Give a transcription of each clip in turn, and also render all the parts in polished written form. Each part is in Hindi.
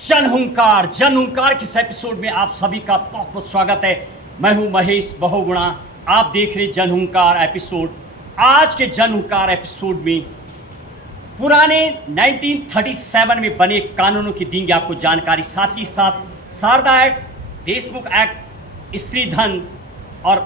जन हुंकार के इस एपिसोड में आप सभी का बहुत बहुत स्वागत है। मैं हूं महेश बहुगुणा। आप देख रहे जन हुंकार एपिसोड। आज के जन हुंकार एपिसोड में पुराने 1937 में बने कानूनों की देंगे आपको जानकारी, साथ ही साथ शारदा एक्ट, देशमुख एक्ट, स्त्री धन और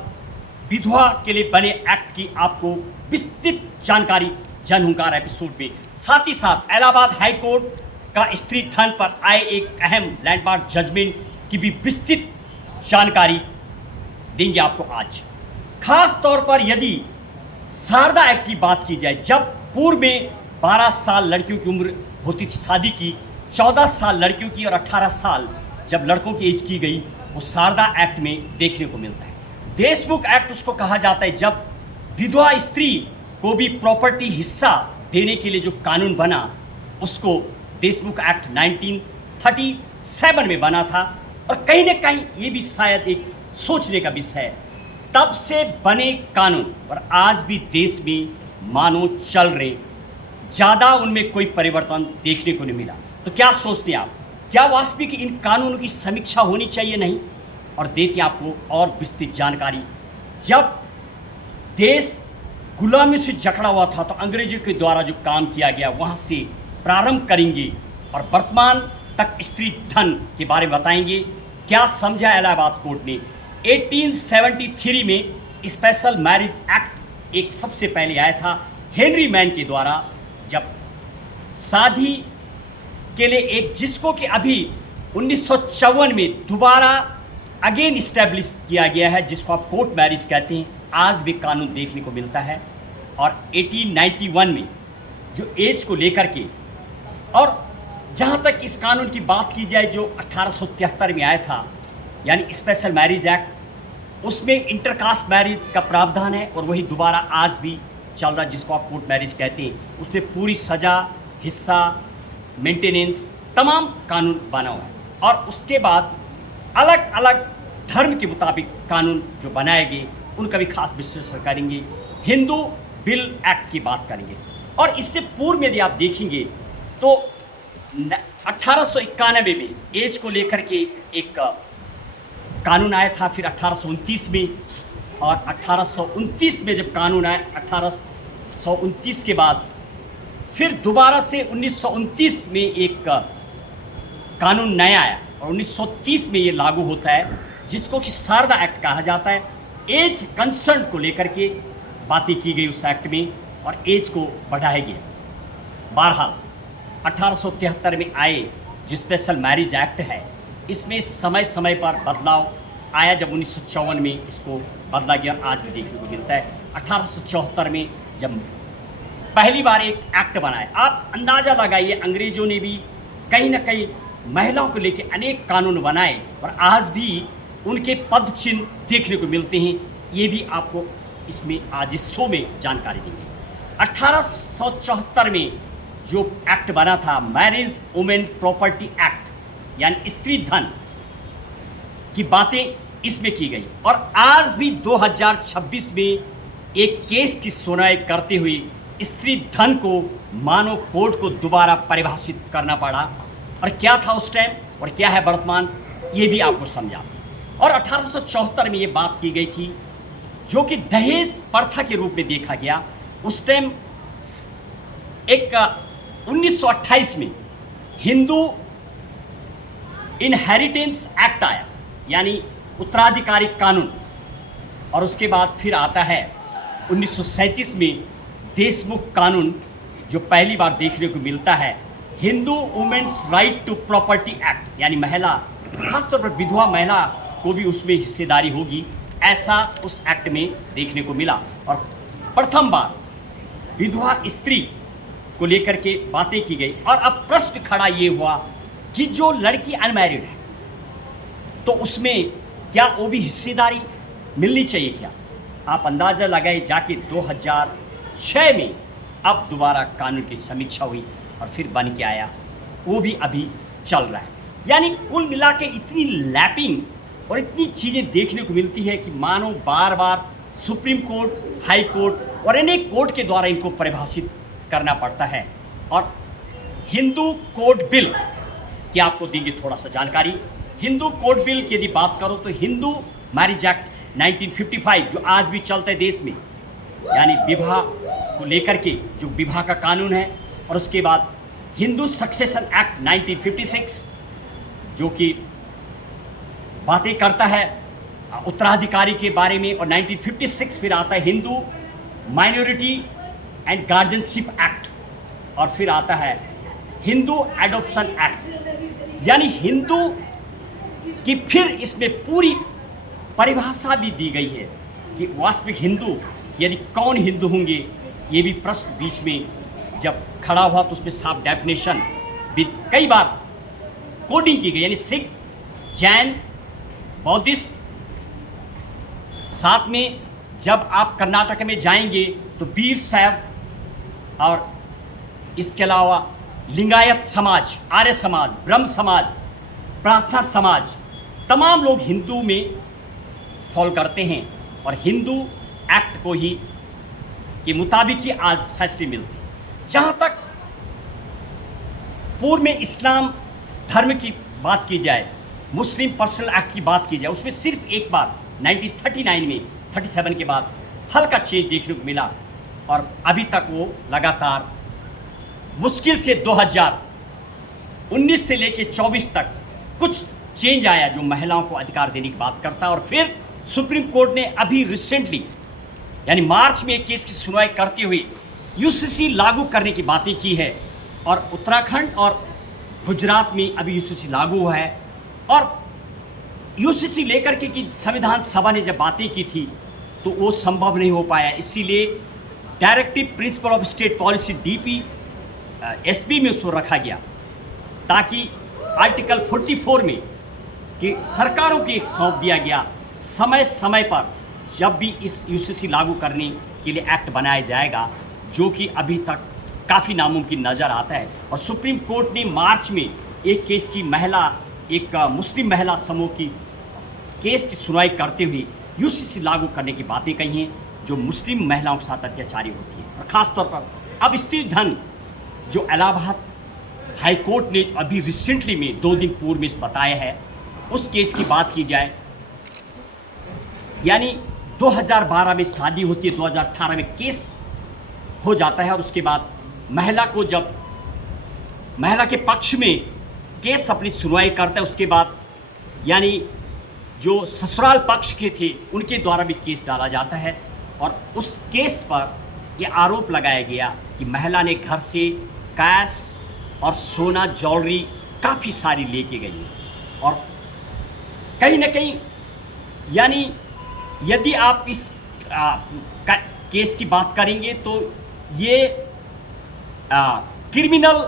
विधवा के लिए बने एक्ट की आपको विस्तृत जानकारी जन हुंकार एपिसोड में। साथ ही साथ इलाहाबाद हाई कोर्ट का स्त्री धन पर आए एक अहम लैंडमार्क जजमेंट की भी विस्तृत जानकारी देंगे आपको आज। खास तौर पर यदि शारदा एक्ट की बात की जाए, जब पूर्व में 12 साल लड़कियों की उम्र होती थी शादी की, 14 साल लड़कियों की और 18 साल जब लड़कों की एज की गई, वो शारदा एक्ट में देखने को मिलता है। देशमुख एक्ट उसको कहा जाता है जब विधवा स्त्री को भी प्रॉपर्टी हिस्सा देने के लिए जो कानून बना, उसको देशमुख एक्ट 1937 में बना था। और कहीं ना कहीं ये भी शायद एक सोचने का विषय है, तब से बने कानून और आज भी देश में मानो चल रहे, ज़्यादा उनमें कोई परिवर्तन देखने को नहीं मिला। तो क्या सोचते हैं आप, क्या वास्तविक इन कानूनों की समीक्षा होनी चाहिए? नहीं। और देते हैं आपको और विस्तृत जानकारी। जब देश गुलामी से जकड़ा हुआ था तो अंग्रेजों के द्वारा जो काम किया गया वहाँ से प्रारंभ करेंगे और वर्तमान तक स्त्री धन के बारे में बताएंगे। क्या समझा इलाहाबाद कोर्ट ने? 1873 में स्पेशल मैरिज एक्ट एक सबसे पहले आया था हेनरी मैन के द्वारा, जब शादी के लिए एक जिसको कि अभी 1954 में दोबारा अगेन इस्टेब्लिश किया गया है, जिसको आप कोर्ट मैरिज कहते हैं, आज भी कानून देखने को मिलता है। और 1891 में जो एज को लेकर के, और जहाँ तक इस कानून की बात की जाए जो 1873 में आया था, यानी स्पेशल मैरिज एक्ट, उसमें इंटरकास्ट मैरिज का प्रावधान है और वही दोबारा आज भी चल रहा है, जिसको आप कोर्ट मैरिज कहते हैं। उसमें पूरी सज़ा, हिस्सा, मेंटेनेंस, तमाम कानून बना हुआ है। और उसके बाद अलग अलग धर्म के मुताबिक कानून जो बनाए गए उनका भी खास विश्लेषण करेंगे। हिंदू बिल एक्ट की बात करेंगे। और इससे पूर्व में यदि आप देखेंगे तो 1891 में एज को लेकर के एक कानून आया था, फिर 1829 में, और 1829 में जब कानून आया, 1829 के बाद फिर दोबारा से 1929 में एक कानून नया आया और 1930 में ये लागू होता है, जिसको कि शारदा एक्ट कहा जाता है। एज कंसर्न को लेकर के बातें की गई उस एक्ट में और एज को बढ़ाया गया। बहरहाल 1873 में आए जो स्पेशल मैरिज एक्ट है, इसमें समय समय पर बदलाव आया। जब 1954 में इसको बदला गया और आज भी देखने को मिलता है। 1874 में जब पहली बार एक एक्ट बनाया, आप अंदाज़ा लगाइए, अंग्रेज़ों ने भी कहीं ना कहीं महिलाओं को लेकर अनेक कानून बनाए और आज भी उनके पद चिन्ह देखने को मिलते हैं। ये भी आपको इसमें आज इस शो में जानकारी देंगे। 1874 में जो एक्ट बना था, मैरिज वुमेन प्रॉपर्टी एक्ट, यानी स्त्री धन की बातें इसमें की गई। और आज भी 2026 में एक केस की सुनवाई करते हुए स्त्री धन को मानव कोड को दोबारा परिभाषित करना पड़ा, और क्या था उस टाइम और क्या है वर्तमान, ये भी आपको समझाते हैं। और 1874 में ये बात की गई थी जो कि दहेज प्रथा के रूप में देखा गया। उस टाइम एक 1928 में हिंदू इनहेरिटेंस एक्ट आया, यानी उत्तराधिकारी कानून। और उसके बाद फिर आता है 1937 में देशमुख कानून, जो पहली बार देखने को मिलता है, Hindu women's right to property act, यानी महिला, खासतौर पर विधवा महिला को भी उसमें हिस्सेदारी होगी, ऐसा उस एक्ट में देखने को मिला। और प्रथम बार विधवा स्त्री को लेकर के बातें की गई। और अब प्रश्न खड़ा ये हुआ कि जो लड़की अनमैरिड है तो उसमें क्या वो भी हिस्सेदारी मिलनी चाहिए क्या? आप अंदाज़ा लगाए जाके 2006 में अब दोबारा कानून की समीक्षा हुई और फिर बन के आया, वो भी अभी चल रहा है। यानी कुल मिला के इतनी लैपिंग और इतनी चीज़ें देखने को मिलती है कि मानो बार बार सुप्रीम कोर्ट, हाई कोर्ट और अनेक कोर्ट के द्वारा इनको परिभाषित करना पड़ता है। और हिंदू कोड बिल कि आपको देंगे थोड़ा सा जानकारी। हिंदू कोड बिल की यदि बात करो तो हिंदू मैरिज एक्ट 1955 जो आज भी चलता है देश में, यानी विवाह को लेकर के जो विवाह का कानून है, और उसके बाद हिंदू सक्सेशन एक्ट 1956 जो कि बातें करता है उत्तराधिकारी के बारे में, और 1956 फिर आता है Hindu minority and guardianship act, और फिर आता है हिंदू एडॉप्शन एक्ट। यानी हिंदू की फिर इसमें पूरी परिभाषा भी दी गई है कि वास्तविक हिंदू यानी कौन हिंदू होंगे, ये भी प्रश्न बीच में जब खड़ा हुआ तो उसमें साफ डेफिनेशन भी कई बार कोडिंग की गई, यानी सिख, जैन, बौद्धिस्ट। साथ में जब आप कर्नाटक में जाएंगे तो वीर शैव, और इसके अलावा लिंगायत समाज, आर्य समाज, ब्रह्म समाज, प्रार्थना समाज, तमाम लोग हिंदू में फॉलो करते हैं, और हिंदू एक्ट को ही के मुताबिक ही आज फैसले मिलते हैं। जहाँ तक पूर्व में इस्लाम धर्म की बात की जाए, मुस्लिम पर्सनल एक्ट की बात की जाए, उसमें सिर्फ एक बार 1939 में 37 के बाद हल्का चेंज देखने को मिला, और अभी तक वो लगातार मुश्किल से 2019 से लेकर 24 तक कुछ चेंज आया जो महिलाओं को अधिकार देने की बात करता है। और फिर सुप्रीम कोर्ट ने अभी रिसेंटली यानी मार्च में एक केस की सुनवाई करते हुए यूसीसी लागू करने की बातें की है, और उत्तराखंड और गुजरात में अभी यूसीसी लागू हुआ है। और यूसीसी लेकर के कि संविधान सभा ने जब बातें की थी तो वो संभव नहीं हो पाया, इसीलिए directive principle of state policy DP SP में उसको रखा गया, ताकि आर्टिकल 44 में कि सरकारों को एक सौंप दिया गया समय समय पर जब भी इस यूसीसी लागू करने के लिए एक्ट बनाया जाएगा, जो कि अभी तक काफ़ी नामुमकिन नज़र आता है। और सुप्रीम कोर्ट ने मार्च में एक केस की एक मुस्लिम महिला समूह की केस की सुनवाई करते हुए यूसीसी लागू करने की बातें कही हैं, जो मुस्लिम महिलाओं के साथ अत्याचारी होती है। और ख़ास तौर पर अब स्त्री धन जो इलाहाबाद हाई कोर्ट ने अभी रिसेंटली में 2 दिन पूर्व में बताया है, उस केस की बात की जाए, यानी 2012 में शादी होती है, 2018 में केस हो जाता है, और उसके बाद महिला को जब महिला के पक्ष में केस अपनी सुनवाई करता है, उसके बाद यानी जो ससुराल पक्ष के थे उनके द्वारा भी केस डाला जाता है, और उस केस पर यह आरोप लगाया गया कि महिला ने घर से कैश और सोना ज्वेलरी काफ़ी सारी लेके गई, और कहीं ना कहीं यानी यदि आप इस केस की बात करेंगे तो ये क्रिमिनल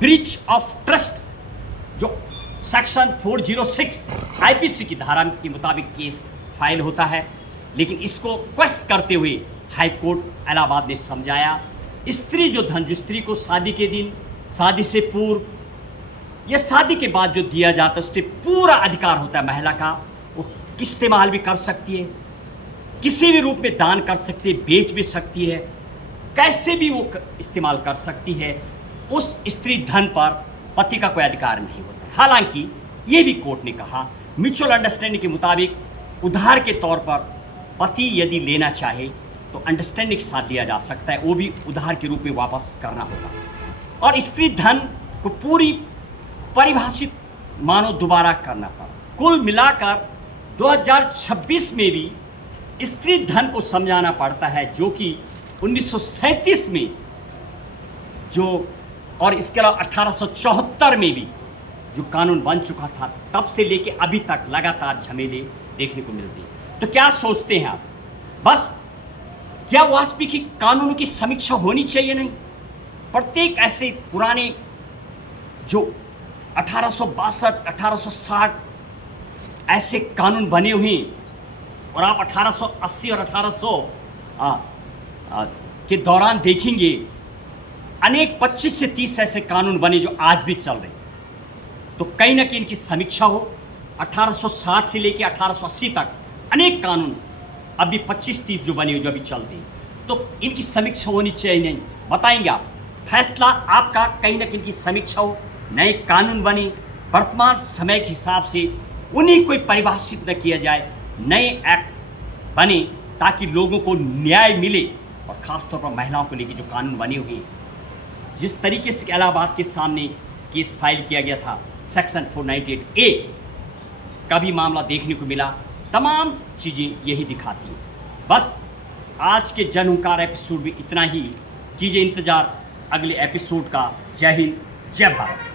ब्रीच ऑफ ट्रस्ट जो सेक्शन 406 आईपीसी की धारा के मुताबिक केस फाइल होता है। लेकिन इसको क्वेश्चन करते हुए हाई कोर्ट इलाहाबाद ने समझाया, स्त्री जो धन जो स्त्री को शादी के दिन, शादी से पूर्व या शादी के बाद जो दिया जाता है, उससे पूरा अधिकार होता है महिला का। वो इस्तेमाल भी कर सकती है, किसी भी रूप में दान कर सकती है, बेच भी सकती है, कैसे भी वो इस्तेमाल कर सकती है। उस स्त्री धन पर पति का कोई अधिकार नहीं होता। हालांकि ये भी कोर्ट ने कहा म्यूचुअल अंडरस्टैंडिंग के मुताबिक उधार के तौर पर पति यदि लेना चाहे तो अंडरस्टैंडिंग के साथ दिया जा सकता है, वो भी उधार के रूप में वापस करना होगा। और स्त्री धन को पूरी परिभाषित मानो दोबारा करना पड़ा। कुल मिलाकर 2026 में भी स्त्री धन को समझाना पड़ता है, जो कि 1937 में जो, और इसके अलावा 1874 में भी जो कानून बन चुका था, तब से लेके अभी तक लगातार झमेले देखने को मिलते हैं। तो क्या सोचते हैं आप, बस क्या वास्तविक ही कानूनों की समीक्षा होनी चाहिए? नहीं, प्रत्येक ऐसे पुराने जो 1862, 1860 ऐसे कानून बने हुए, और आप 1880 और 1800 के दौरान देखेंगे अनेक 25 से 30 ऐसे कानून बने जो आज भी चल रहे हैं। तो कहीं ना कहीं इनकी समीक्षा हो। 1860 से लेकर 1880 तक अनेक कानून अभी 25-30 जो बने हुए जो अभी चलते हैं, तो इनकी समीक्षा होनी चाहिए। नहीं बताएंगे आप, फैसला आपका, कहीं ना कहीं इनकी समीक्षा हो, नए कानून बने, वर्तमान समय के हिसाब से उन्हीं को परिभाषित न किया जाए, नए एक्ट बने ताकि लोगों को न्याय मिले। और ख़ासतौर पर महिलाओं को लेकर जो कानून बने हुए हैं, जिस तरीके से इलाहाबाद के सामने केस फाइल किया गया था, सेक्शन 498A का भी मामला देखने को मिला, तमाम चीज़ें यही दिखाती हैं। बस आज के जनहुंकार एपिसोड में इतना ही। कीजिए इंतज़ार अगले एपिसोड का। जय हिंद, जय भारत।